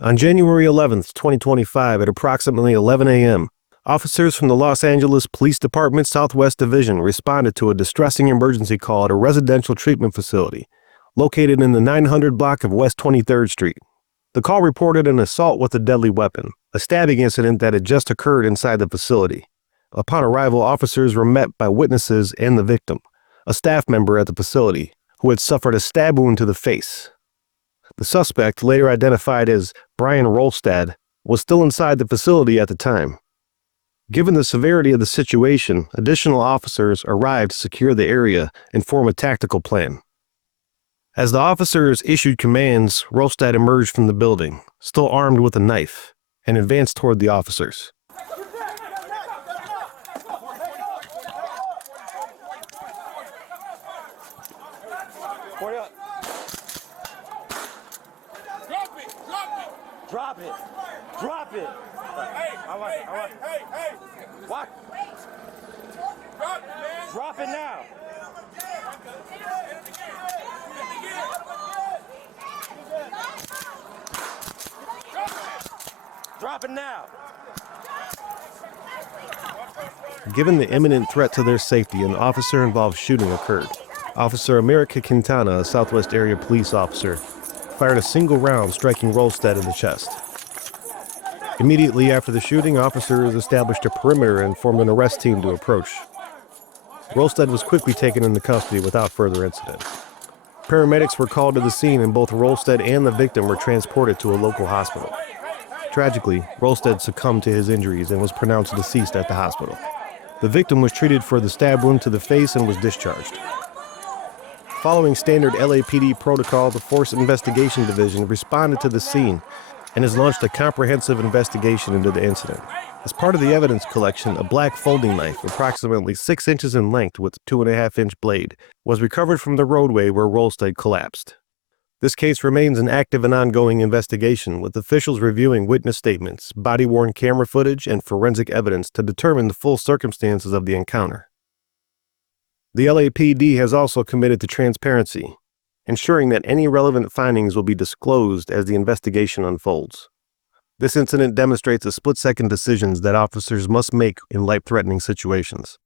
On January 11th, 2025, at approximately 11 a.m., officers from the Los Angeles Police Department Southwest Division responded to a distressing emergency call at a residential treatment facility located in the 900 block of West 23rd Street. The call reported an assault with a deadly weapon, a stabbing incident that had just occurred inside the facility. Upon arrival, officers were met by witnesses and the victim, a staff member at the facility, who had suffered a stab wound to the face. The suspect, later identified as Brian Rolstad, was still inside the facility at the time. Given the severity of the situation, additional officers arrived to secure the area and form a tactical plan. As the officers issued commands, Rolstad emerged from the building, still armed with a knife, and advanced toward the officers. Drop it. Drop it. Hey, what? Drop it now. Drop it now. Given the imminent threat to their safety, an officer-involved shooting occurred. Officer America Quintana, a Southwest Area police officer, fired a single round, striking Rolstad in the chest. Immediately after the shooting, officers established a perimeter and formed an arrest team to approach. Rolstad was quickly taken into custody without further incident. Paramedics were called to the scene and both Rolstad and the victim were transported to a local hospital. Tragically, Rolstad succumbed to his injuries and was pronounced deceased at the hospital. The victim was treated for the stab wound to the face and was discharged. Following standard LAPD protocol, the Force Investigation Division responded to the scene and has launched a comprehensive investigation into the incident. As part of the evidence collection, a black folding knife, approximately 6 inches in length with a 2.5-inch blade, was recovered from the roadway where Rolstad collapsed. This case remains an active and ongoing investigation, with officials reviewing witness statements, body-worn camera footage, and forensic evidence to determine the full circumstances of the encounter. The LAPD has also committed to transparency, ensuring that any relevant findings will be disclosed as the investigation unfolds. This incident demonstrates the split-second decisions that officers must make in life-threatening situations.